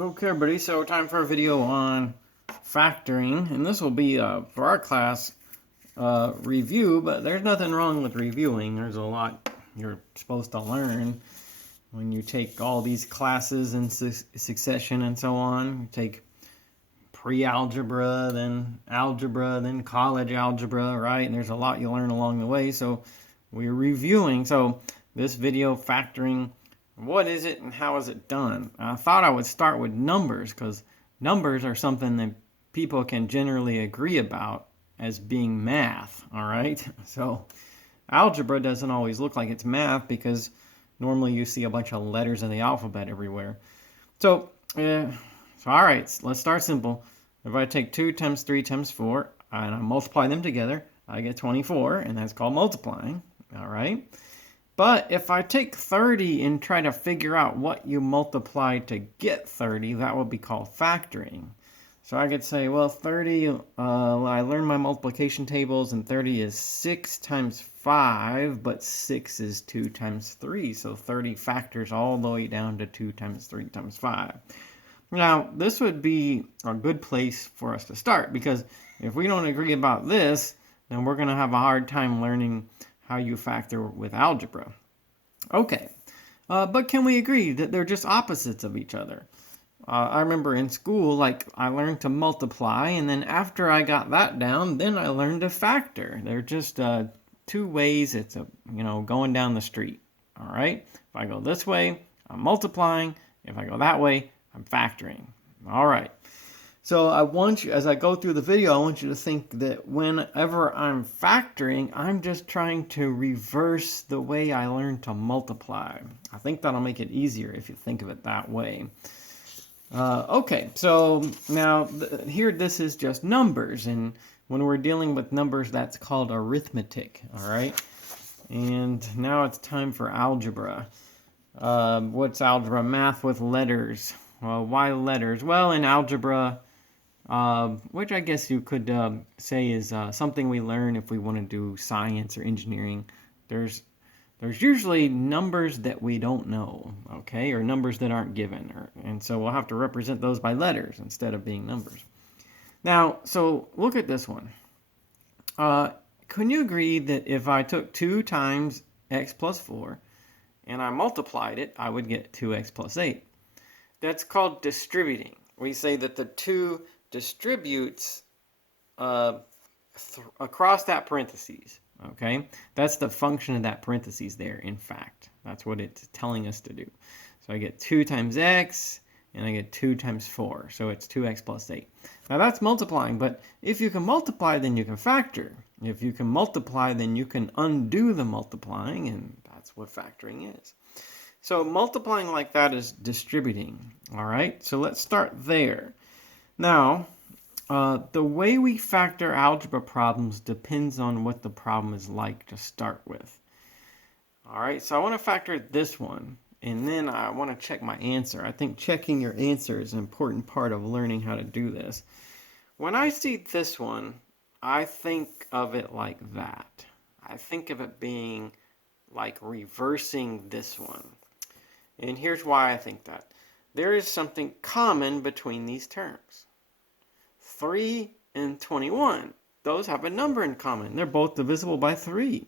Okay, everybody, so time for a video on factoring, and this will be for our class review, but there's nothing wrong with reviewing. There's a lot you're supposed to learn when you take all these classes in succession and so on. You take pre-algebra, then college algebra, right? And there's a lot you learn along the way, so we're reviewing. So this video, factoring, what is it and how is it done? I thought I would start with numbers because numbers are something that people can generally agree about as being math, all right? So algebra doesn't always look like it's math because normally you see a bunch of letters in the alphabet everywhere. So all right, let's start simple. If I take 2 times 3 times 4 and I multiply them together, I get 24, and that's called multiplying, all right? But if I take 30 and try to figure out what you multiply to get 30, that would be called factoring. So I could say, well, 30, I learned my multiplication tables, and 30 is 6 times 5, but 6 is 2 times 3. So 30 factors all the way down to 2 times 3 times 5. Now, this would be a good place for us to start, because if we don't agree about this, then we're going to have a hard time learning how you factor with algebra. Okay, but can we agree that they're just opposites of each other? I remember in school, like, I learned to multiply, and then after I got that down, then I learned to factor. They're just two ways. It's going down the street. All right. If I go this way, I'm multiplying. If I go that way, I'm factoring. All right. So I want you, as I go through the video, I want you to think that whenever I'm factoring, I'm just trying to reverse the way I learned to multiply. I think that'll make it easier if you think of it that way. Okay, so now here this is just numbers, and when we're dealing with numbers, that's called arithmetic, all right? And now it's time for algebra. What's algebra? Math with letters. Well, why letters? Well, in algebra, which I guess you could say is something we learn if we want to do science or engineering. There's usually numbers that we don't know, okay, or numbers that aren't given, and so we'll have to represent those by letters instead of being numbers. Now, so look at this one. Can you agree that if I took 2 times x plus 4 and I multiplied it, I would get 2x plus 8? That's called distributing. We say that the 2 distributes across that parentheses, okay? That's the function of that parentheses there, in fact. That's what it's telling us to do. So I get 2 times x, and I get 2 times 4, so it's 2x plus 8. Now that's multiplying, but if you can multiply, then you can factor. If you can multiply, then you can undo the multiplying, and that's what factoring is. So multiplying like that is distributing, all right? So let's start there. Now, the way we factor algebra problems depends on what the problem is like to start with. All right, so I want to factor this one, and then I want to check my answer. I think checking your answer is an important part of learning how to do this. When I see this one, I think of it like that. I think of it being like reversing this one. And here's why I think that. There is something common between these terms. 3 and 21. Those have a number in common. They're both divisible by 3.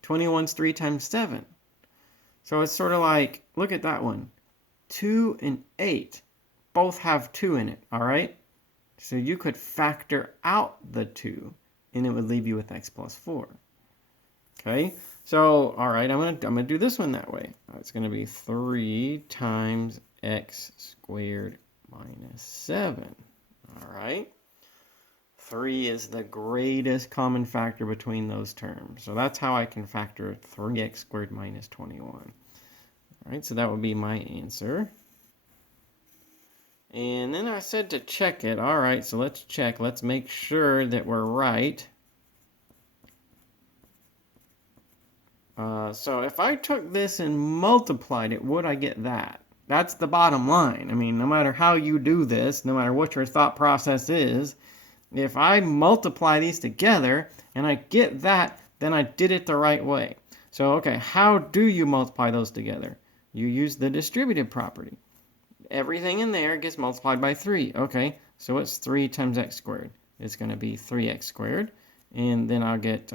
21 is 3 times 7. So it's sort of like, look at that one. 2 and 8 both have 2 in it, all right? So you could factor out the 2, and it would leave you with x plus 4. Okay, so, all right, I'm gonna do this one that way. It's going to be 3 times x squared minus 7, all right? 3 is the greatest common factor between those terms. So that's how I can factor 3x squared minus 21. All right, so that would be my answer. And then I said to check it. All right, so let's check. Let's make sure that we're right. So if I took this and multiplied it, would I get that? That's the bottom line. I mean, no matter how you do this, no matter what your thought process is, if I multiply these together and I get that, then I did it the right way. So, okay, how do you multiply those together? You use the distributive property. Everything in there gets multiplied by 3. Okay, so what's 3 times x squared? It's going to be 3x squared. And then I'll get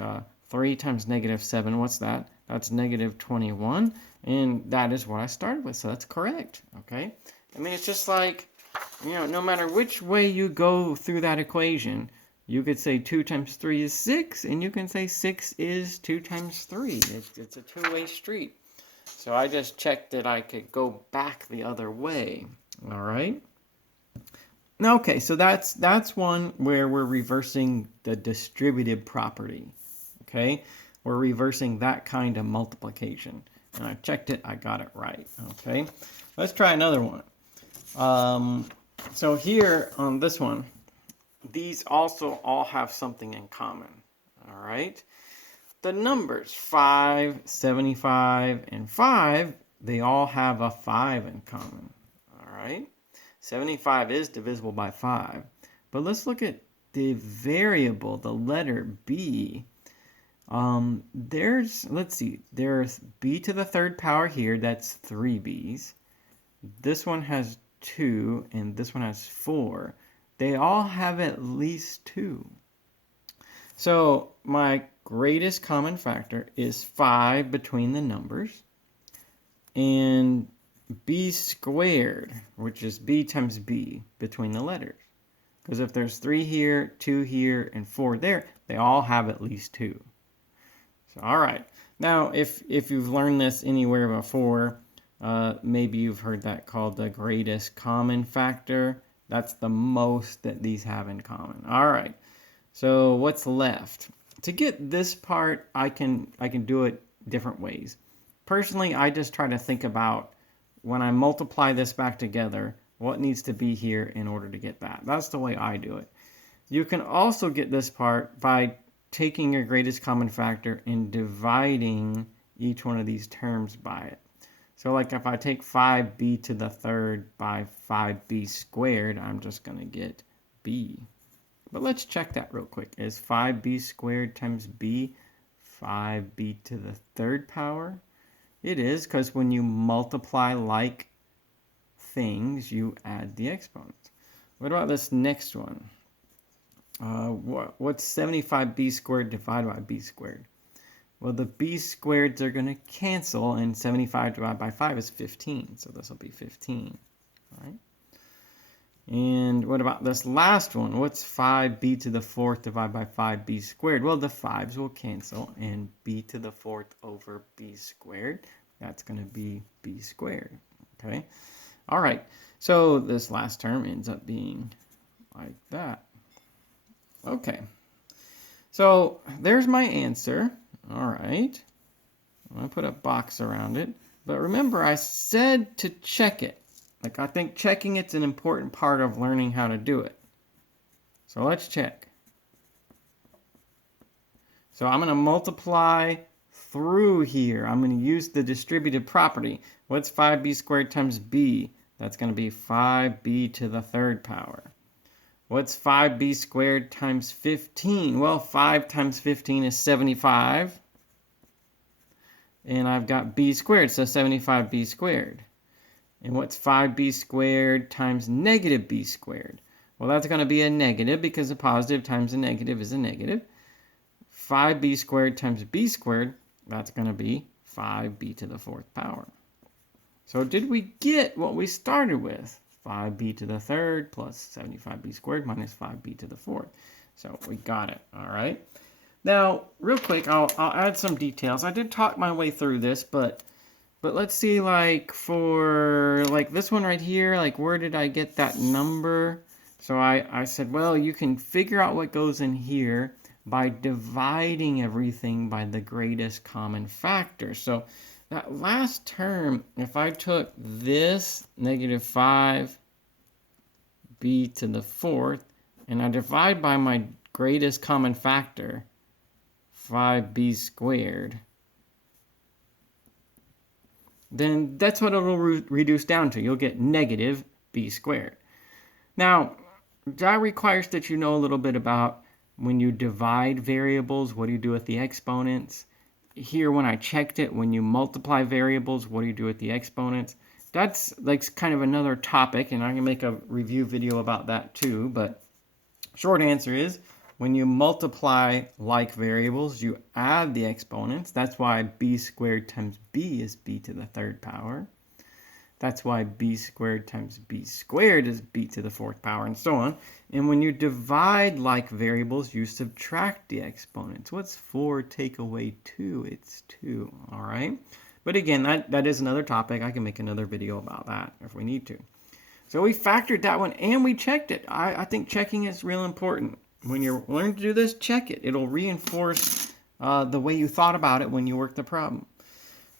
3 times negative 7. What's that? That's negative 21. And that is what I started with, so that's correct. Okay, I mean, it's just like, you know, no matter which way you go through that equation, you could say 2 times 3 is 6, and you can say 6 is 2 times 3. It's a two-way street. So I just checked that I could go back the other way. All right. Okay, so that's one where we're reversing the distributive property. Okay, we're reversing that kind of multiplication. And I checked it, I got it right. Okay, let's try another one. So here on this one, these also all have something in common. All right. The numbers 5, 75, and 5, they all have a 5 in common. All right. 75 is divisible by 5. But let's look at the variable, the letter b. Let's see, there's b to the third power here, that's 3 b's. This one has 2, and this one has 4. They all have at least 2. So my greatest common factor is 5 between the numbers, and b squared, which is b times b between the letters. Because if there's 3 here, 2 here, and 4 there, they all have at least 2. So, all right. Now, if you've learned this anywhere before, maybe you've heard that called the greatest common factor. That's the most that these have in common. All right. So what's left? To get this part, I can do it different ways. Personally, I just try to think about when I multiply this back together, what needs to be here in order to get that. That's the way I do it. You can also get this part by taking your greatest common factor and dividing each one of these terms by it. So like if I take 5b to the third by 5b squared, I'm just going to get b. But let's check that real quick. Is 5b squared times b 5b to the third power? It is, because when you multiply like things, you add the exponents. What about this next one? What's 75b squared divided by b squared? Well, the b squareds are going to cancel, and 75 divided by 5 is 15. So this will be 15. All right. And what about this last one? What's 5b to the fourth divided by 5b squared? Well, the 5's will cancel, and b to the fourth over b squared, that's going to be b squared. Okay. All right. So this last term ends up being like that. Okay. So there's my answer. All right. I'm going to put a box around it. But remember, I said to check it. Like, I think checking it's an important part of learning how to do it. So let's check. So I'm going to multiply through here. I'm going to use the distributive property. What's 5b squared times b? That's going to be 5b to the third power. What's 5b squared times 15? Well, 5 times 15 is 75. And I've got b squared, so 75b squared. And what's 5b squared times negative b squared? Well, that's going to be a negative, because a positive times a negative is a negative. 5b squared times b squared, that's going to be 5b to the fourth power. So did we get what we started with? 5b to the third plus 75b squared minus 5b to the fourth. So we got it, all right? Now, real quick, I'll add some details. I did talk my way through this, but let's see, like, for, like, this one right here, like, where did I get that number? So I said, well, you can figure out what goes in here by dividing everything by the greatest common factor. So that last term, if I took this negative 5b to the fourth, and I divide by my greatest common factor, 5b squared, then that's what it'll reduce down to. You'll get negative b squared. Now, that requires that you know a little bit about when you divide variables, what do you do with the exponents? Here, when I checked it, when you multiply variables, what do you do with the exponents? that's like kind of another topic, and I can make a review video about that too. But short answer is, when you multiply like variables, you add the exponents. That's why b squared times b is b to the third power. That's why b squared times b squared is b to the fourth power, and so on. And when you divide like variables, you subtract the exponents. What's 4 take away 2? It's 2, all right? But again, that is another topic. I can make another video about that if we need to. So we factored that one, and we checked it. I think checking is real important. When you learn to do this, check it. It'll reinforce the way you thought about it when you work the problem.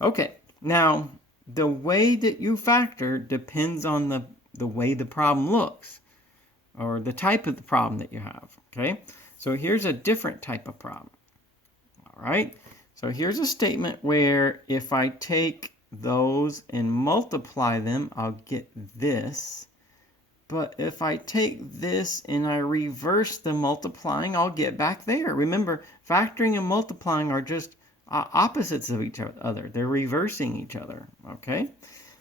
Okay, now, the way that you factor depends on the way the problem looks, or the type of the problem that you have, okay? So here's a different type of problem, all right? So here's a statement where if I take those and multiply them, I'll get this. But if I take this and I reverse the multiplying, I'll get back there. Remember, factoring and multiplying are just opposites of each other. They're reversing each other, okay?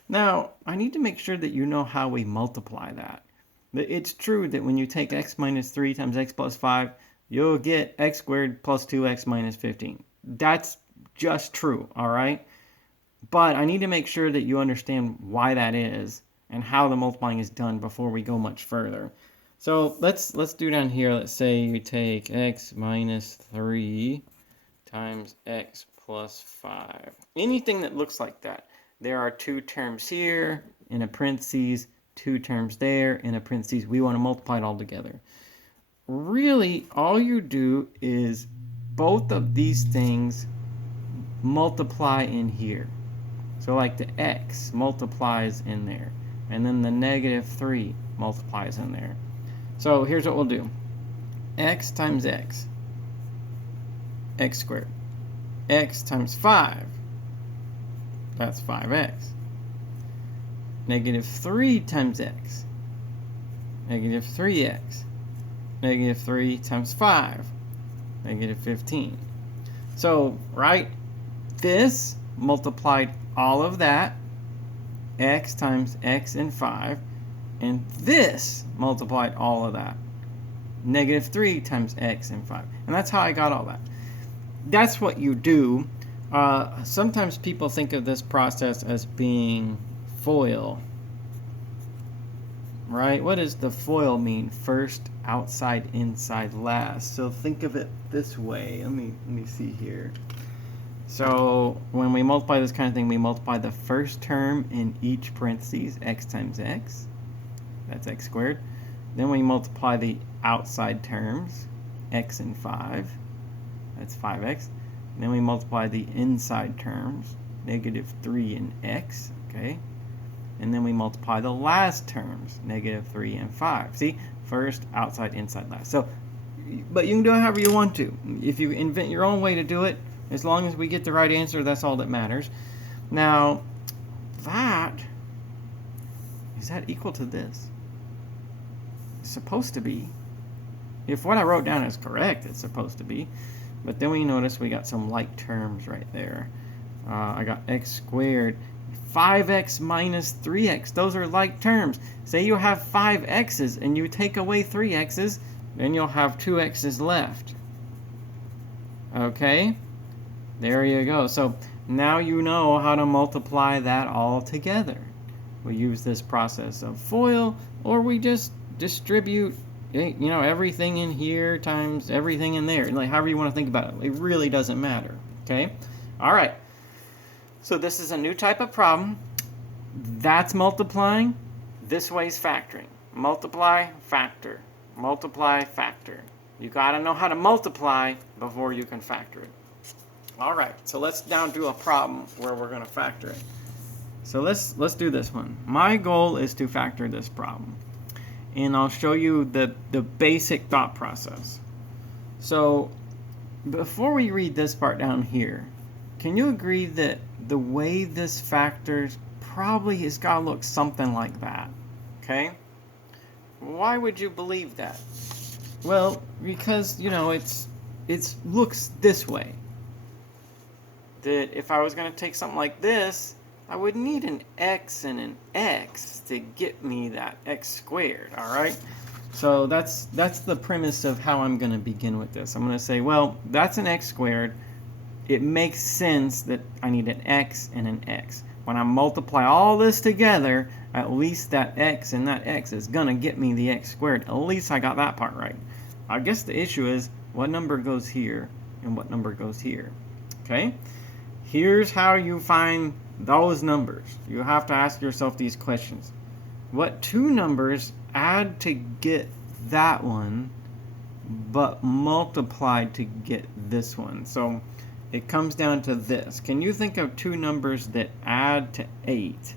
Now, I need to make sure that you know how we multiply that. It's true that when you take x minus 3 times x plus 5, you'll get x squared plus 2x minus 15. That's just true, all right? But I need to make sure that you understand why that is and how the multiplying is done before we go much further. So let's do down here, let's say you take x minus 3 times x plus 5. Anything that looks like that. There are two terms here in a parentheses, two terms there in a parentheses. We want to multiply it all together. Really, all you do is both of these things multiply in here. So like the x multiplies in there, and then the negative 3 multiplies in there. So here's what we'll do. X times x, x squared. X times 5, that's 5x. Negative 3 times x, negative 3x. Negative 3 times 5, negative 15. So, right, this multiplied all of that, x times x and 5, and this multiplied all of that, negative 3 times x and 5. And that's how I got all that. That's what you do. Sometimes people think of this process as being FOIL. Right? What does the FOIL mean? First, outside, inside, last. So think of it this way. Let me see here. So when we multiply this kind of thing, we multiply the first term in each parentheses, x times x. That's x squared. Then we multiply the outside terms, x and 5. That's 5x. And then we multiply the inside terms, negative 3 and x. Okay. And then we multiply the last terms, negative 3 and 5. See? First, outside, inside, last. So, but you can do it however you want to. If you invent your own way to do it, as long as we get the right answer, that's all that matters. Now, is that equal to this? It's supposed to be. If what I wrote down is correct, it's supposed to be. But then we notice we got some like terms right there. I got x squared. 5x minus 3x. Those are like terms. Say you have 5 x's and you take away 3 x's, then you'll have 2 x's left. Okay? There you go. So now you know how to multiply that all together. We use this process of FOIL, or we just distribute, everything in here times everything in there. Like however you want to think about it. It really doesn't matter. Okay? All right. So this is a new type of problem. That's multiplying. This way's factoring. Multiply, factor. Multiply, factor. You got to know how to multiply before you can factor it. All right, so let's now do a problem where we're going to factor it. So let's do this one. My goal is to factor this problem. And I'll show you the basic thought process. So before we read this part down here, can you agree that the way this factors probably has got to look something like that? Okay? Why would you believe that? Well, because, it looks this way. That if I was going to take something like this I would need an x and an x to get me that x squared, all right? So that's the premise of how I'm going to begin with this. I'm going to say, well, that's an x squared. It makes sense that I need an x and an x. When I multiply all this together, at least that x and that x is going to get me the x squared. At least I got that part right. I guess the issue is what number goes here and what number goes here. Okay? Here's how you find those numbers. You have to ask yourself these questions. What two numbers add to get that one, but multiplied to get this one? So it comes down to this. Can you think of two numbers that add to 8,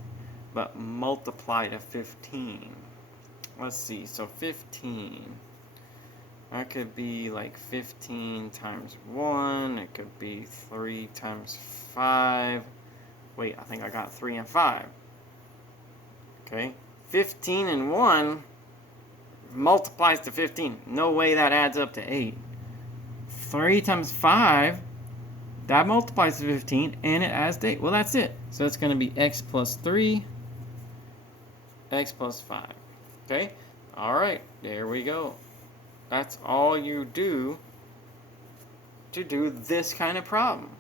but multiply to 15? Let's see. So 15. That could be like 15 times 1. It could be 3 times 5. Wait, I think I got 3 and 5. Okay. 15 and 1 multiplies to 15. No way that adds up to 8. 3 times 5, that multiplies to 15, and it adds to 8. Well, that's it. So it's going to be x plus 3, x plus 5. Okay? All right, there we go. That's all you do to do this kind of problem.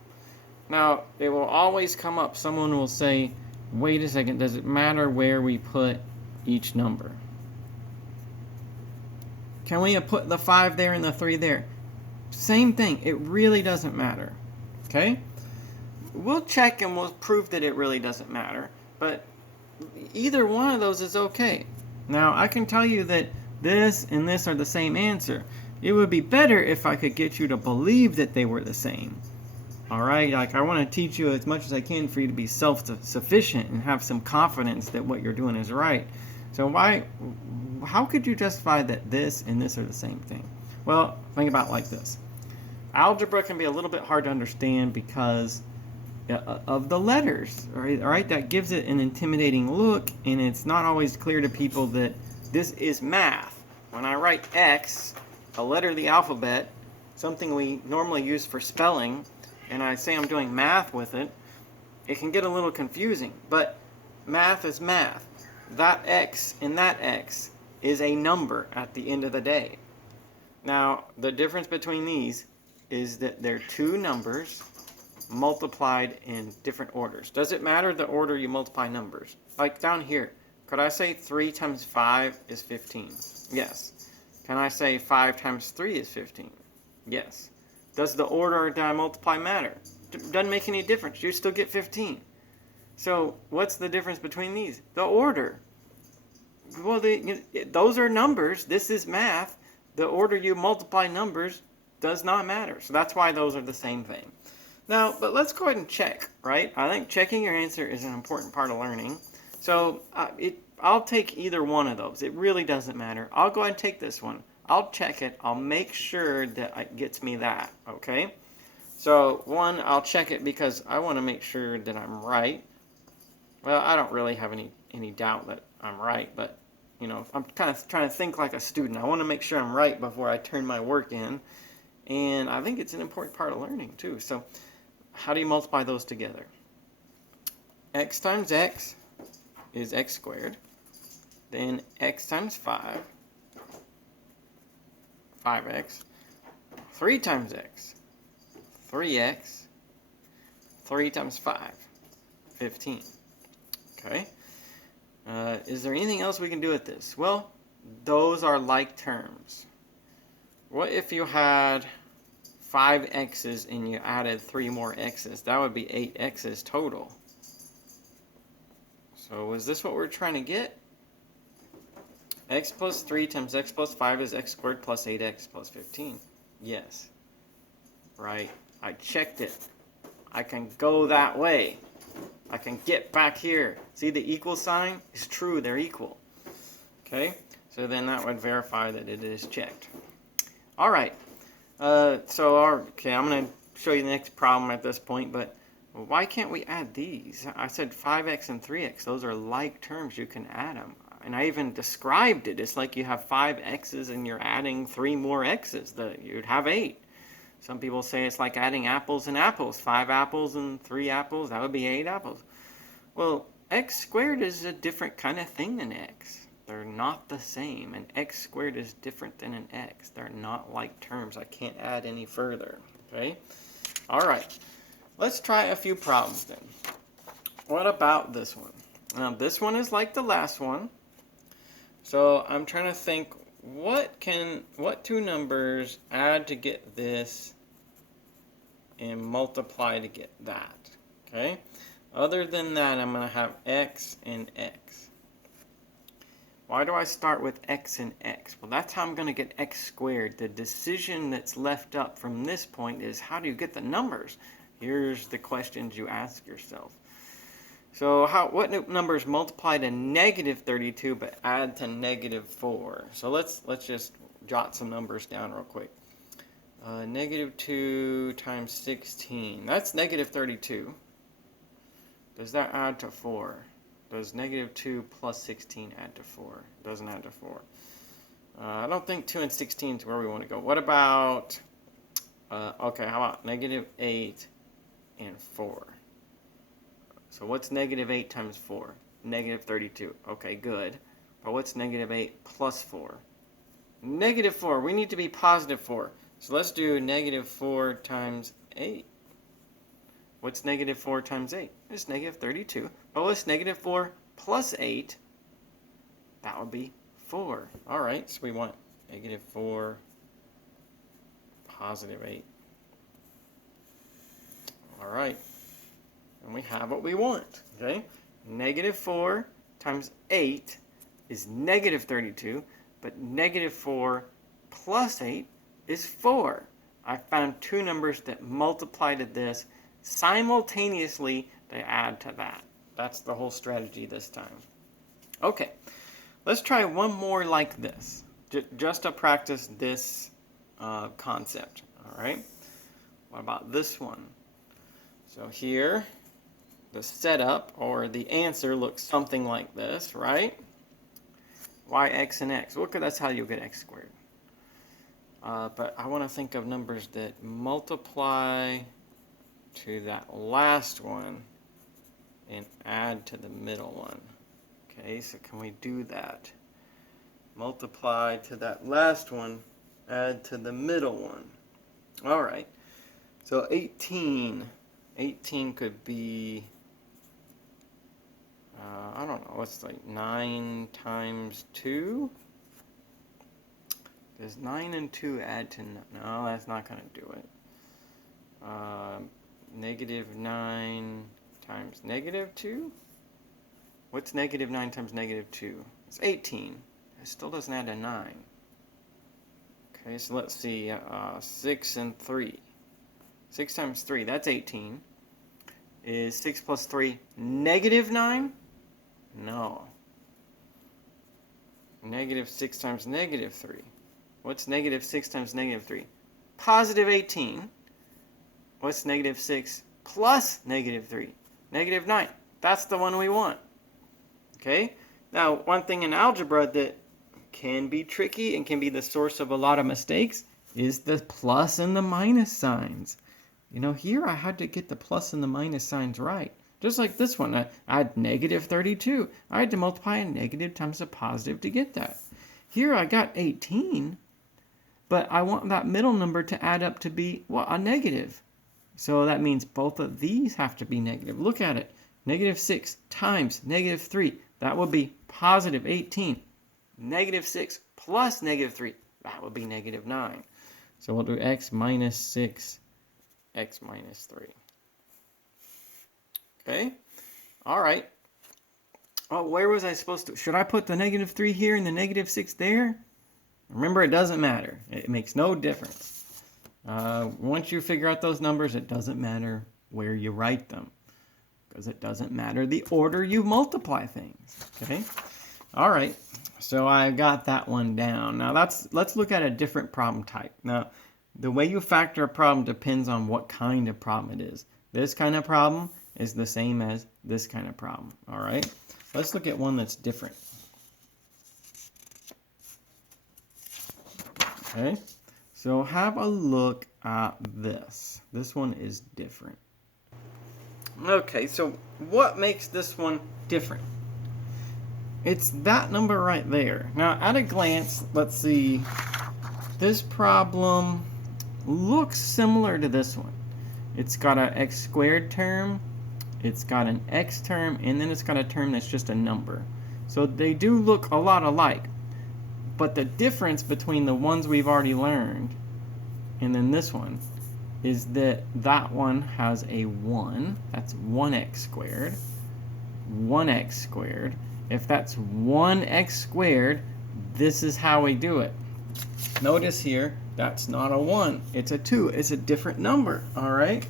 Now, it will always come up. Someone will say, wait a second, does it matter where we put each number? Can we put the 5 there and the 3 there? Same thing. It really doesn't matter. Okay? We'll check and we'll prove that it really doesn't matter. But either one of those is okay. Now, I can tell you that this and this are the same answer. It would be better if I could get you to believe that they were the same. Alright, like I want to teach you as much as I can for you to be self-sufficient and have some confidence that what you're doing is right. So how could you justify that this and this are the same thing? Well, think about it like this. Algebra can be a little bit hard to understand because of the letters, alright? That gives it an intimidating look, and it's not always clear to people that this is math. When I write X, a letter of the alphabet, something we normally use for spelling, and I say I'm doing math with it, it can get a little confusing. But math is math. That X and that X is a number at the end of the day. Now, the difference between these is that they're two numbers multiplied in different orders. Does it matter the order you multiply numbers? Like down here, could I say 3 times 5 is 15? Yes. Can I say 5 times 3 is 15? Yes. Does the order that I multiply matter? Doesn't make any difference. You still get 15. So what's the difference between these? The order. Well, those are numbers. This is math. The order you multiply numbers does not matter. So that's why those are the same thing. Now, but let's go ahead and check, right? I think checking your answer is an important part of learning. So I'll take either one of those. It really doesn't matter. I'll go ahead and take this one. I'll check it. I'll make sure that it gets me that, okay? So, one, I'll check it because I want to make sure that I'm right. Well, I don't really have any doubt that I'm right, but, you know, I'm kind of trying to think like a student. I want to make sure I'm right before I turn my work in. And I think it's an important part of learning, too. So, how do you multiply those together? X times x is x squared. Then x times 5, 5x. 3 times x, 3x. 3 times 5, 15. Okay. Is there anything else we can do with this? Well, those are like terms. What if you had 5 x's and you added 3 more x's? That would be 8 x's total. So is this what we're trying to get? X plus 3 times x plus 5 is x squared plus 8x plus 15. Yes. Right. I checked it. I can go that way. I can get back here. See the equal sign? It's true. They're equal. Okay. So then that would verify that it is checked. All right. Okay, I'm going to show you the next problem at this point, but why can't we add these? I said 5x and 3x. Those are like terms. You can add them. And I even described it. It's like you have 5 x's and you're adding 3 more x's. You'd have 8. Some people say it's like adding apples and apples. 5 apples and 3 apples. That would be 8 apples. Well, x squared is a different kind of thing than x. They're not the same, and x squared is different than an x. They're not like terms. I can't add any further, okay? All right, let's try a few problems then. What about this one? Now, this one is like the last one. So I'm trying to think, what two numbers add to get this and multiply to get that, okay? Other than that, I'm going to have x and x. Why do I start with x and x? Well, that's how I'm going to get x squared. The decision that's left up from this point is, how do you get the numbers? Here's the questions you ask yourself. So what numbers multiply to negative 32 but add to negative 4? So let's just jot some numbers down real quick. Negative 2 times 16. That's negative 32. Does that add to 4? Does negative 2 plus 16 add to 4? Doesn't add to 4. I don't think 2 and 16 is where we want to go. What about, okay, how about negative 8 and 4? So what's negative 8 times 4? Negative 32. Okay, good. But what's negative 8 plus 4? Negative 4. We need to be positive 4. So let's do negative 4 times 8. What's negative 4 times 8? It's negative 32. But what's negative 4 plus 8? That would be 4. All right, so we want negative 4, positive 8. All right. And we have what we want, okay? Negative 4 times 8 is negative 32, but negative 4 plus 8 is 4. I found two numbers that multiply to this simultaneously to add to that. That's the whole strategy this time. Okay, let's try one more like this, just to practice this concept, all right? What about this one? So here, the setup or the answer looks something like this, right? Y, x, and x. Well, that's how you'll get x squared. But I want to think of numbers that multiply to that last one and add to the middle one. Okay, so can we do that? Multiply to that last one, add to the middle one. All right, so 18 could be, I don't know, what's like 9 times 2? Does 9 and 2 add to, no, that's not going to do it. Negative 9 times negative 2? What's negative 9 times negative 2? It's 18. It still doesn't add to 9. Okay, so let's see, 6 and 3. 6 times 3, that's 18. Is 6 plus 3 negative 9? No. Negative 6 times negative 3. What's negative 6 times negative 3? Positive 18. What's negative 6 plus negative 3? Negative 9. That's the one we want. Okay? Now, one thing in algebra that can be tricky and can be the source of a lot of mistakes is the plus and the minus signs. You know, here I had to get the plus and the minus signs right. Just like this one, I had negative 32. I had to multiply a negative times a positive to get that. Here I got 18, but I want that middle number to add up to be, well, a negative. So that means both of these have to be negative. Look at it. Negative 6 times negative 3. That would be positive 18. Negative 6 plus negative 3. That would be negative 9. So we'll do x minus 6, x minus 3. Okay? All right. Oh, where was I supposed to? Should I put the negative 3 here and the negative 6 there? Remember, it doesn't matter. It makes no difference. Once you figure out those numbers, it doesn't matter where you write them, because it doesn't matter the order you multiply things. Okay? All right. So I got that one down. Now let's look at a different problem type. Now, the way you factor a problem depends on what kind of problem it is. This kind of problem is the same as this kind of problem. All right? Let's look at one that's different. Okay? So have a look at this. This one is different. Okay, so what makes this one different? It's that number right there. Now, at a glance, let's see. This problem looks similar to this one. It's got an x squared term, it's got an x term, and then it's got a term that's just a number. So they do look a lot alike. But the difference between the ones we've already learned and then this one is that that one has a 1. That's 1x squared. 1x squared. If that's 1x squared, this is how we do it. Notice here, that's not a 1. It's a 2. It's a different number, all right?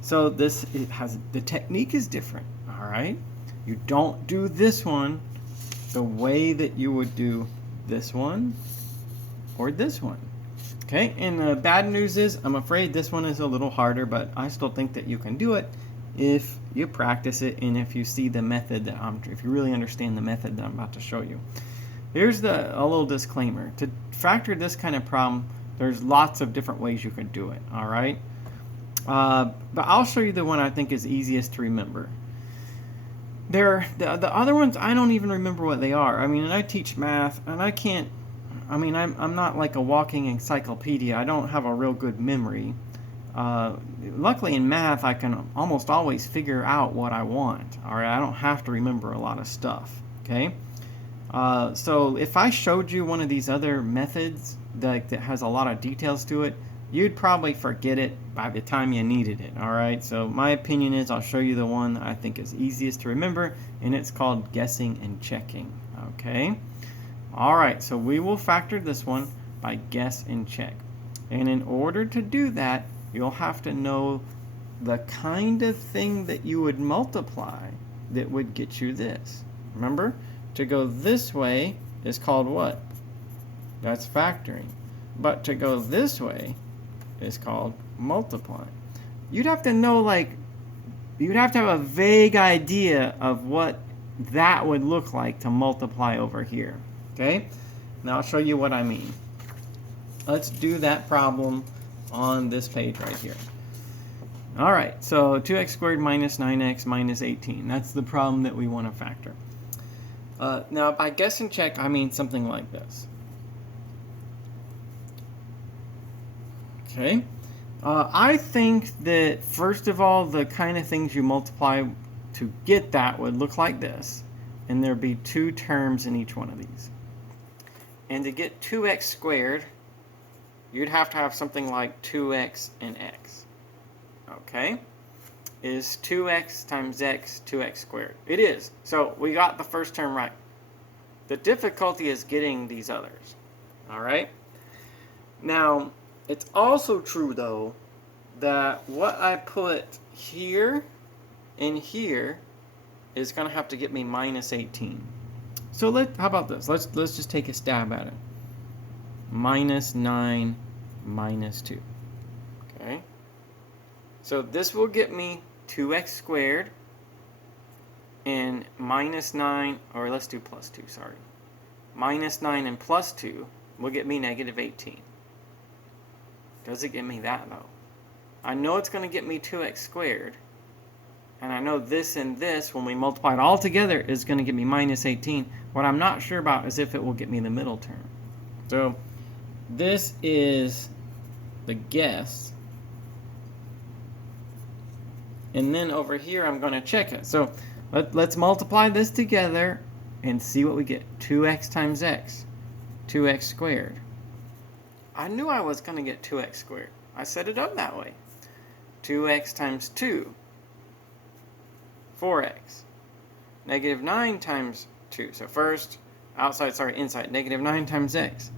So the technique is different, all right? You don't do this one the way that you would do this one or this one. Okay, and the bad news is I'm afraid this one is a little harder, but I still think that you can do it if you practice it and if you see the method that if you really understand the method that I'm about to show you. Here's a little disclaimer. To factor this kind of problem, there's lots of different ways you could do it, all right? But I'll show you the one I think is easiest to remember. The other ones, I don't even remember what they are. I mean, I teach math, and I'm not like a walking encyclopedia. I don't have a real good memory. Luckily in math, I can almost always figure out what I want. All right, I don't have to remember a lot of stuff. Okay, so if I showed you one of these other methods that has a lot of details to it, you'd probably forget it by the time you needed it. All right, so my opinion is I'll show you the one that I think is easiest to remember, and it's called guessing and checking. Okay. All right, so we will factor this one by guess and check. And in order to do that, you'll have to know the kind of thing that you would multiply that would get you this. Remember, to go this way is called what? That's factoring. But to go this way is called multiplying. You'd have to know, you'd have to have a vague idea of what that would look like to multiply over here. Okay, now I'll show you what I mean. Let's do that problem on this page right here. All right, so 2x squared minus 9x minus 18. That's the problem that we want to factor. Now, by guess and check, I mean something like this. Okay, I think that, first of all, the kind of things you multiply to get that would look like this. And there'd be 2 terms in each one of these. And to get 2x squared, you'd have to have something like 2x and x. Okay? Is 2x times x 2x squared? It is. So we got the first term right. The difficulty is getting these others. All right? Now, it's also true, though, that what I put here and here is going to have to get me minus 18. So how about this? Let's just take a stab at it. Minus 9 minus 2. Okay? So this will get me 2x squared and minus 9, or let's do plus 2, sorry. Minus 9 and plus 2 will get me negative 18. Does it get me that, though? I know it's going to get me 2x squared. And I know this and this, when we multiply it all together, is going to get me minus 18. What I'm not sure about is if it will get me the middle term. So this is the guess. And then over here, I'm going to check it. So let's multiply this together and see what we get. 2x times x, 2x squared. I knew I was going to get 2x squared. I set it up that way. 2x times 2. 4x. Negative 9 times 2. So first, inside. Negative 9 times x.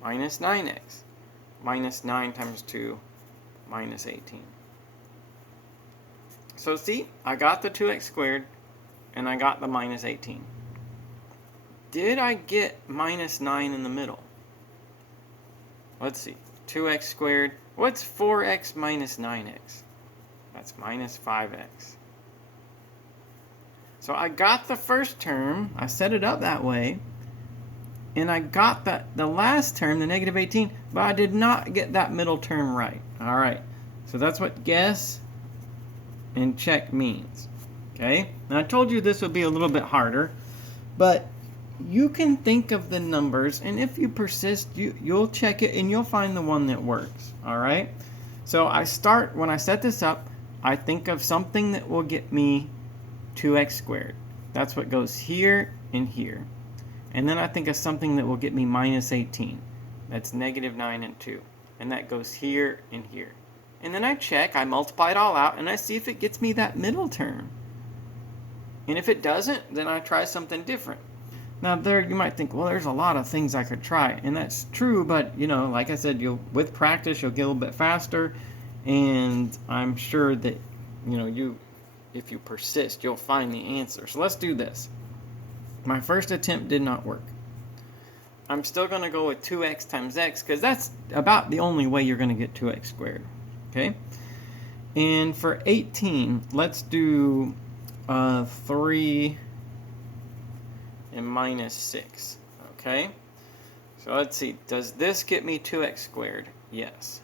Minus 9x. Minus 9 times 2. Minus 18. So see, I got the 2x squared, and I got the minus 18. Did I get minus 9 in the middle? Let's see. 2x squared. What's 4x minus 9x? That's minus 5x. So I got the first term, I set it up that way, and I got the last term, the negative 18, but I did not get that middle term right. All right, so that's what guess and check means. Okay? Now I told you this would be a little bit harder, but you can think of the numbers, and if you persist, you'll check it and you'll find the one that works. All right? So when I set this up, I think of something that will get me 2x squared. That's what goes here and here. And then I think of something that will get me minus 18. That's negative 9 and 2. And that goes here and here. And then I check, I multiply it all out, and I see if it gets me that middle term. And if it doesn't, then I try something different. Now there you might think, well, there's a lot of things I could try. And that's true, but you know, like I said, with practice you'll get a little bit faster. And I'm sure that, you know, if you persist, you'll find the answer. So let's do this. My first attempt did not work. I'm still going to go with 2x times x because that's about the only way you're going to get 2x squared. Okay? And for 18, let's do 3 and minus 6. Okay? So let's see. Does this get me 2x squared? Yes.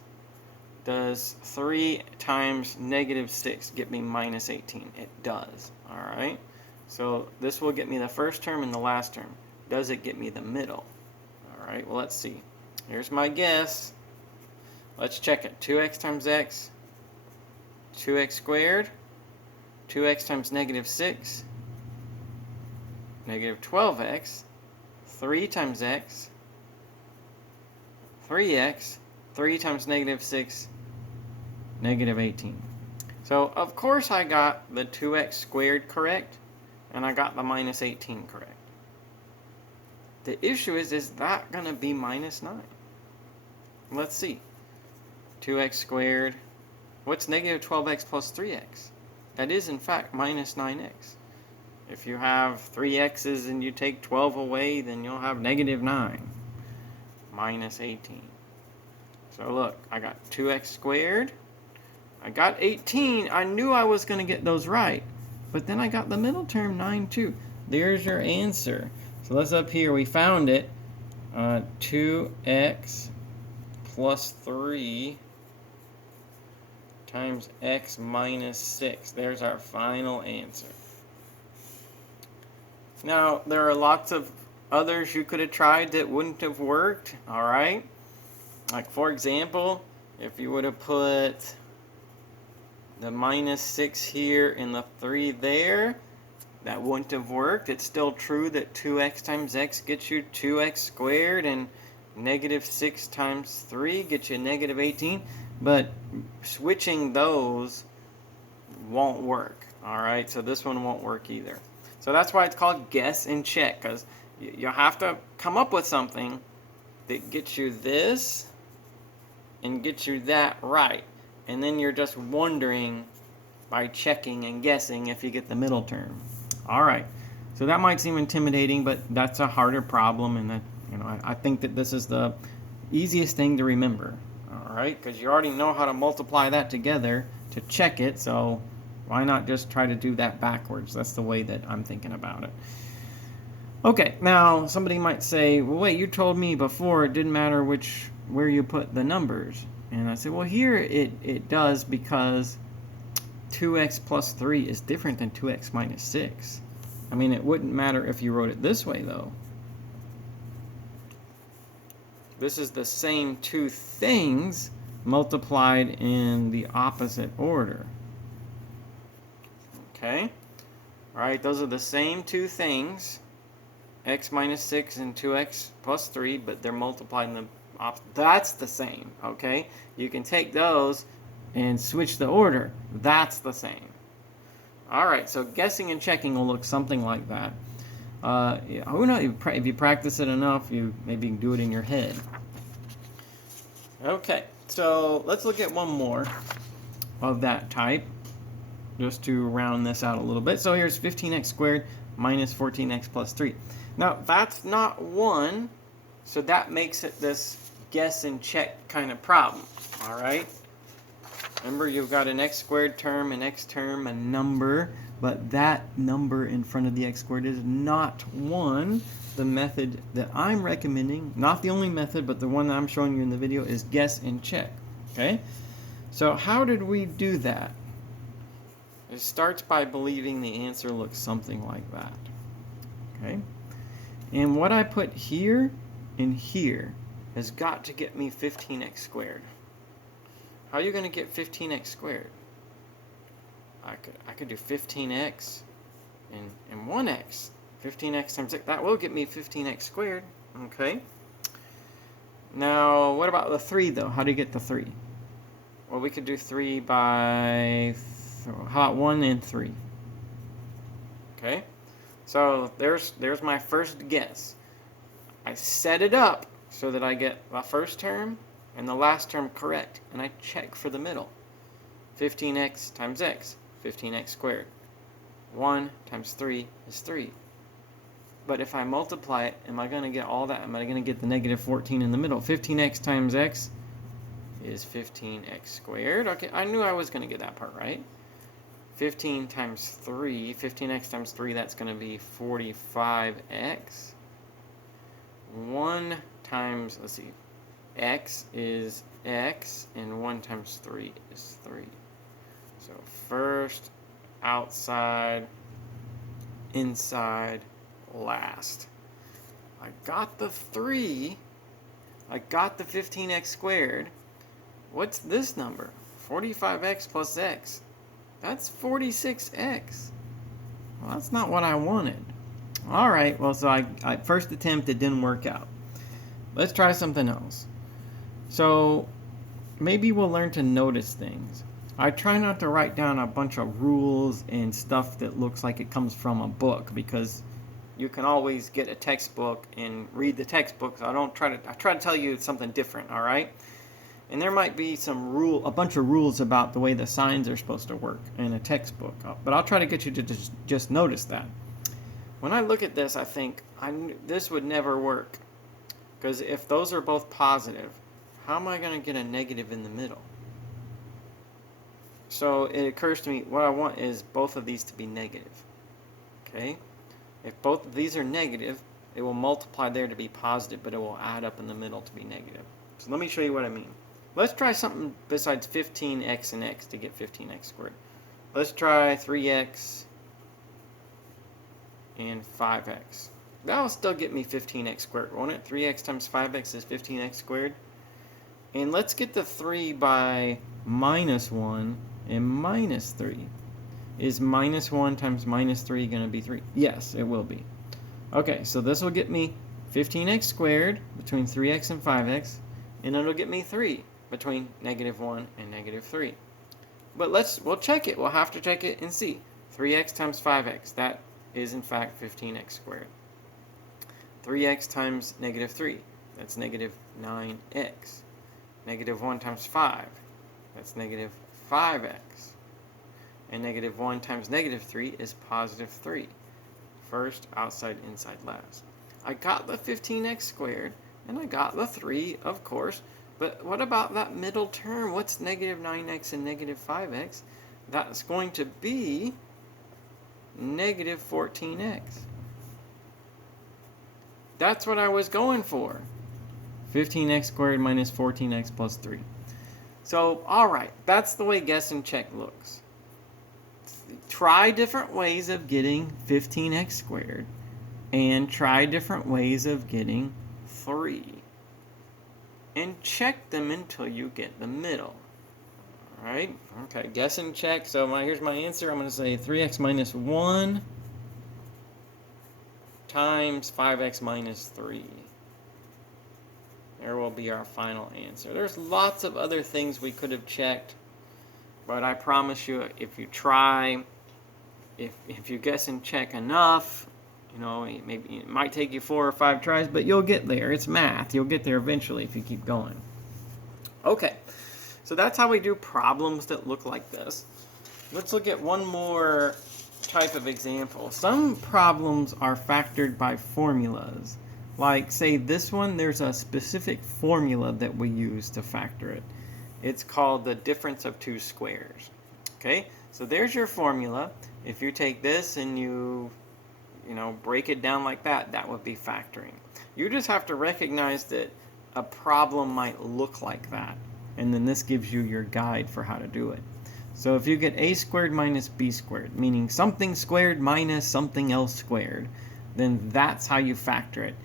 Does 3 times negative 6 get me minus 18? It does. All right? So this will get me the first term and the last term. Does it get me the middle? All right, well, let's see. Here's my guess. Let's check it. 2x times x, 2x squared, 2x times negative 6, negative 12x, 3 times x, 3x, 3 times negative 6, negative 18. So, of course, I got the 2x squared correct, and I got the minus 18 correct. The issue is that going to be minus 9? Let's see. 2x squared. What's negative 12x plus 3x? That is, in fact, minus 9x. If you have 3 x's and you take 12 away, then you'll have negative 9. Minus 18. So look, I got 2x squared. I got 18. I knew I was going to get those right. But then I got the middle term, 9 too. There's your answer. So let's up here. We found it. 2x plus 3 times x minus 6. There's our final answer. Now, there are lots of others you could have tried that wouldn't have worked. All right. Like, for example, if you would have put the minus 6 here and the 3 there, that wouldn't have worked. It's still true that 2x times x gets you 2x squared, and negative 6 times 3 gets you negative 18. But switching those won't work. All right, so this one won't work either. So that's why it's called guess and check, because you have to come up with something that gets you this and gets you that right. And then you're just wondering by checking and guessing if you get the middle term. All right. So that might seem intimidating, but that's a harder problem, and that, you know, I think that this is the easiest thing to remember. All right, because you already know how to multiply that together to check it, so why not just try to do that backwards? That's the way that I'm thinking about it. Okay, now somebody might say, well, wait, you told me before it didn't matter where you put the numbers. And I said, well, here it does, because 2x plus 3 is different than 2x minus 6. I mean, it wouldn't matter if you wrote it this way, though. This is the same two things multiplied in the opposite order. Okay? All right, those are the same two things, x minus 6 and 2x plus 3, but they're multiplied in the opposite. That's the same, okay? You can take those and switch the order. That's the same. All right, so guessing and checking will look something like that. Who knows? If you practice it enough, you maybe can do it in your head. Okay, so let's look at one more of that type, just to round this out a little bit. So here's 15x squared minus 14x plus 3. Now, that's not 1, so that makes it this guess and check kind of problem, all right? Remember, you've got an x squared term, an x term, a number, but that number in front of the x squared is not 1. The method that I'm recommending, not the only method, but the one that I'm showing you in the video, is guess and check, okay? So how did we do that? It starts by believing the answer looks something like that. Okay? And what I put here and here has got to get me 15x squared. How are you going to get 15x squared? I could do 15x and 1x. 15x times x, that will get me 15x squared. Okay? Now, what about the 3 though? How do you get the 3? Well, we could do 3 by, how about 1 and 3? Okay? So there's my first guess. I set it up so that I get the first term and the last term correct, and I check for the middle. 15x times x, 15x squared. 1 times 3 is 3. But if I multiply it, am I going to get all that? Am I going to get the negative 14 in the middle? 15x times x is 15x squared. Okay, I knew I was going to get that part right. 15 times 3, 15x times 3, that's going to be 45x. 1 times, let's see, x is x, and 1 times 3 is 3. So first, outside, inside, last. I got the 3. I got the 15x squared. What's this number? 45x plus x. That's 46x. Well, that's not what I wanted. All right, well, so I first attempt, it didn't work out. Let's try something else. So maybe we'll learn to notice things. I try not to write down a bunch of rules and stuff that looks like it comes from a book, because you can always get a textbook and read the textbook. So I try to tell you something different, all right? And there might be a bunch of rules about the way the signs are supposed to work in a textbook. But I'll try to get you to just notice that. When I look at this, I think this would never work. Because if those are both positive, how am I going to get a negative in the middle? So it occurs to me, what I want is both of these to be negative. Okay? If both of these are negative, it will multiply there to be positive, but it will add up in the middle to be negative. So let me show you what I mean. Let's try something besides 15x and x to get 15x squared. Let's try 3x and 5x. That'll still get me 15x squared, won't it? 3x times 5x is 15x squared. And let's get the 3 by minus 1 and minus 3. Is minus 1 times minus 3 going to be 3? Yes, it will be. Okay, so this will get me 15x squared between 3x and 5x, and it'll get me 3 between negative 1 and negative 3. But we'll check it. We'll have to check it and see. 3x times 5x, that is in fact 15x squared. 3x times negative 3, that's negative 9x. Negative 1 times 5, that's negative 5x. And negative 1 times negative 3 is positive 3. First, outside, inside, last. I got the 15x squared, and I got the 3, of course. But what about that middle term? What's negative 9x and negative 5x? That's going to be negative 14x. That's what I was going for. 15x squared minus 14x plus 3. So, alright, that's the way guess and check looks. Try different ways of getting 15x squared, and try different ways of getting 3. And check them until you get the middle. Alright, okay, guess and check. So here's my answer. I'm going to say 3x minus 1 times 5x minus 3. There will be our final answer. There's lots of other things we could have checked, but I promise you, if you try, if you guess and check enough, you know, maybe it might take you 4 or 5 tries, but you'll get there. It's math. You'll get there eventually if you keep going. Okay, so that's how we do problems that look like this. Let's look at one more type of example. Some problems are factored by formulas. Like, say this one, there's a specific formula that we use to factor it. It's called the difference of two squares. Okay, so there's your formula. If you take this and you break it down like that, that would be factoring. You just have to recognize that a problem might look like that, and then this gives you your guide for how to do it. So if you get a squared minus b squared, meaning something squared minus something else squared, then that's how you factor it.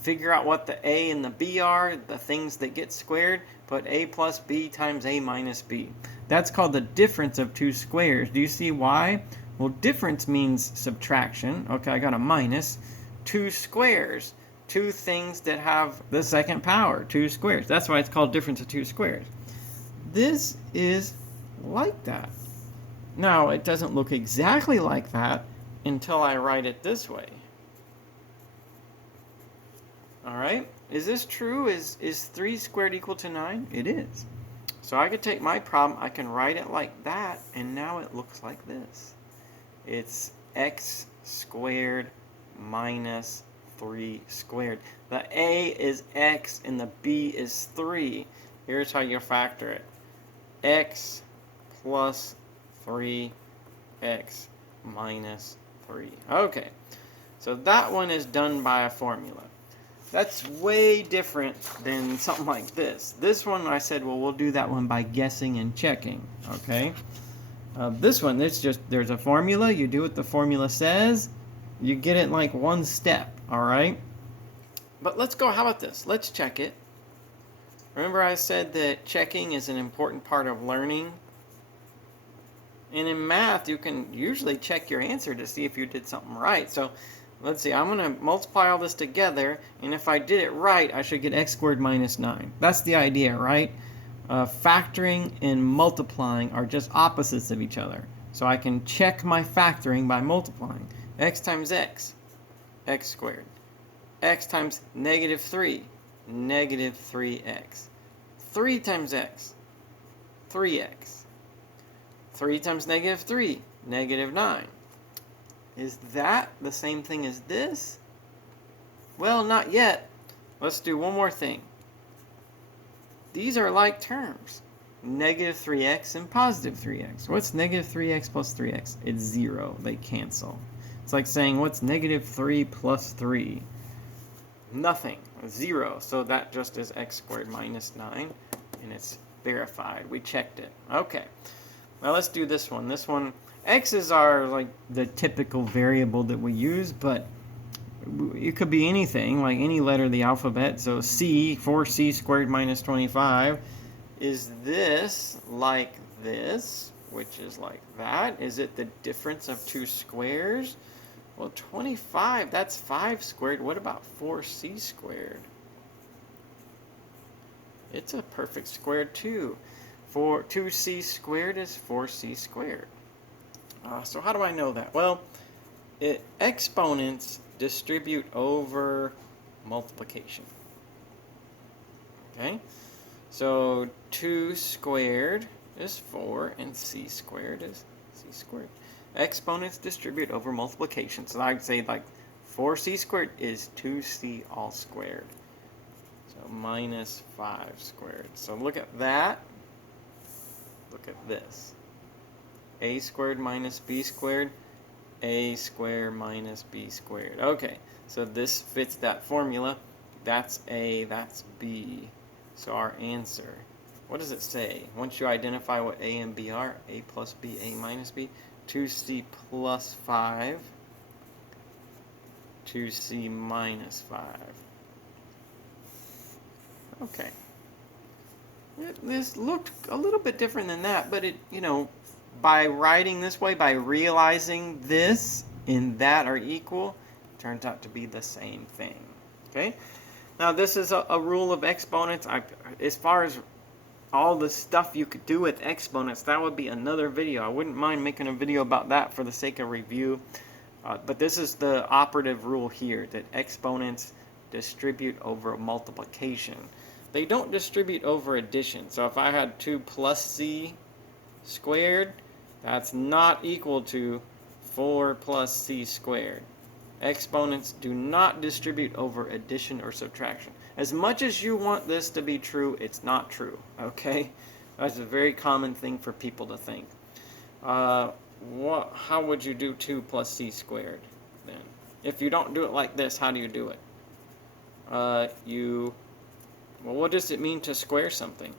Figure out what the a and the b are, the things that get squared, put a plus b times a minus b. That's called the difference of two squares. Do you see why? Well, difference means subtraction. Okay, I got a minus. Two squares, two things that have the second power, two squares. That's why it's called difference of two squares. This is like that. Now, it doesn't look exactly like that until I write it this way. All right, is this true? Is 3 squared equal to 9? It is. So I could take my problem, I can write it like that, and now it looks like this. It's x squared minus 3 squared. The a is x and the b is 3. Here's how you factor it. X plus 3x minus 3. Okay, so that one is done by a formula. That's way different than something like this. This one I said, well, we'll do that one by guessing and checking, okay? This one, there's a formula. You do what the formula says. You get it in like one step, all right? But let's go, how about this? Let's check it. Remember I said that checking is an important part of learning? And in math, you can usually check your answer to see if you did something right. So let's see, I'm going to multiply all this together, and if I did it right, I should get x squared minus 9. That's the idea, right? Factoring and multiplying are just opposites of each other. So I can check my factoring by multiplying. X times x, x squared. X times negative 3, negative 3x. 3 times x, 3x. 3 times negative 3, negative 9. Is that the same thing as this? Well, not yet. Let's do one more thing. These are like terms. Negative 3x and positive 3x. What's negative 3x plus 3x? It's 0. They cancel. It's like saying, what's negative 3 plus 3? Nothing. 0. So that just is x squared minus 9. And it's verified. We checked it. Okay. Now let's do this one. This one, x's are like the typical variable that we use, but it could be anything, like any letter of the alphabet. So c, 4c squared minus 25. Is this like this, which is like that? Is it the difference of two squares? Well, 25, that's 5 squared. What about 4c squared? It's a perfect square too. 2c squared is 4c squared. So how do I know that? Well, exponents distribute over multiplication. Okay? So 2 squared is 4 and c squared is c squared. Exponents distribute over multiplication. So I'd say like 4c squared is 2c all squared. So minus 5 squared. So look at that. Look at this. A squared minus b squared, a squared minus b squared. Okay, so this fits that formula. That's a, that's b. So our answer, what does it say? Once you identify what a and b are, a plus b, a minus b, 2c plus 5, 2c minus 5. Okay. This looked a little bit different than that, but it, you know, by writing this way, by realizing this and that are equal, it turns out to be the same thing. Okay? Now this is a rule of exponents. As far as all the stuff you could do with exponents, that would be another video. I wouldn't mind making a video about that for the sake of review. But this is the operative rule here, that exponents distribute over multiplication. They don't distribute over addition. So if I had 2 plus c squared, that's not equal to 4 plus c squared. Exponents do not distribute over addition or subtraction. As much as you want this to be true, it's not true, okay? That's a very common thing for people to think. How would you do 2 plus c squared then? If you don't do it like this, how do you do it? Well, what does it mean to square something?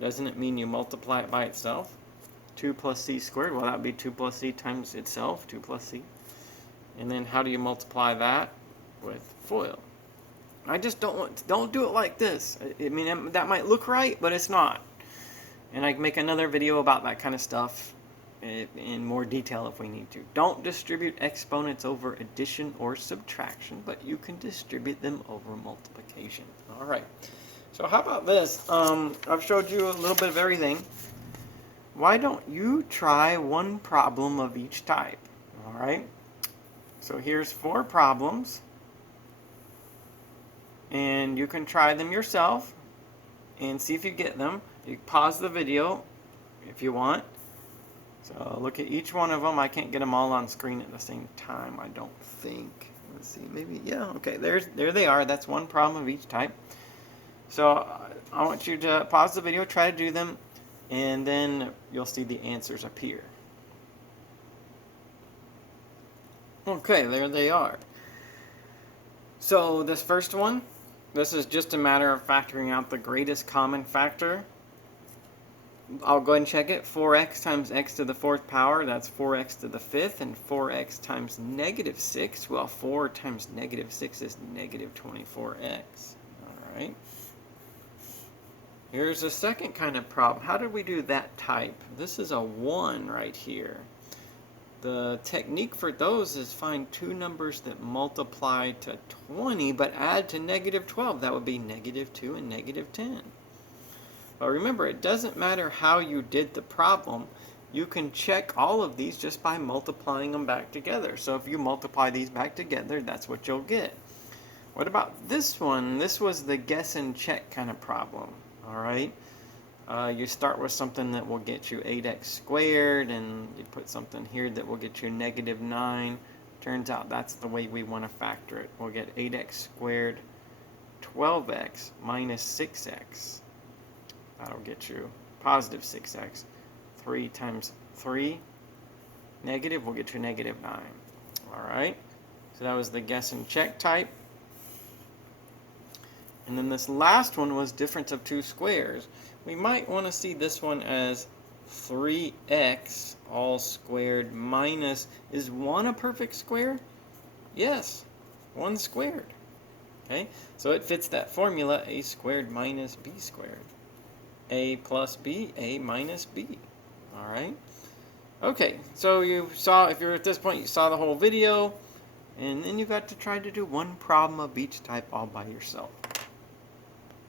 Doesn't it mean you multiply it by itself? 2 plus c squared, well, that would be 2 plus c times itself, 2 plus c. And then how do you multiply that? With FOIL. I just don't do it like this. I mean, that might look right, but it's not. And I can make another video about that kind of stuff in more detail if we need to. Don't distribute exponents over addition or subtraction, but you can distribute them over multiplication. All right. So how about this? I've showed you a little bit of everything. Why don't you try one problem of each type? All right. So here's 4 problems. And you can try them yourself and see if you get them. You can pause the video if you want. So look at each one of them. I can't get them all on screen at the same time, I don't think. Let's see, maybe, yeah, okay, there they are. That's one problem of each type. So I want you to pause the video, try to do them, and then you'll see the answers appear. Okay, there they are. So this first one, this is just a matter of factoring out the greatest common factor. I'll go ahead and check it. 4x times x to the 4th power, that's 4x to the 5th, and 4x times negative 6, well, 4 times negative 6 is negative 24x. All right. Here's a second kind of problem. How did we do that type? This is a 1 right here. The technique for those is find 2 numbers that multiply to 20 but add to negative 12. That would be negative 2 and negative 10. But remember, it doesn't matter how you did the problem. You can check all of these just by multiplying them back together. So if you multiply these back together, that's what you'll get. What about this one? This was the guess and check kind of problem. All right. You start with something that will get you 8x squared, and you put something here that will get you negative 9. Turns out that's the way we want to factor it. We'll get 8x squared, 12x minus 6x. That'll get you positive 6x. 3 times 3, negative, will get you negative 9. All right, so that was the guess and check type. And then this last one was difference of 2 squares. We might want to see this one as 3x all squared minus, is 1 a perfect square? Yes, 1 squared. Okay, so it fits that formula, a squared minus b squared. A plus b, a minus b. All right. Okay, so you saw, if you're at this point, you saw the whole video, and then you got to try to do one problem of each type all by yourself.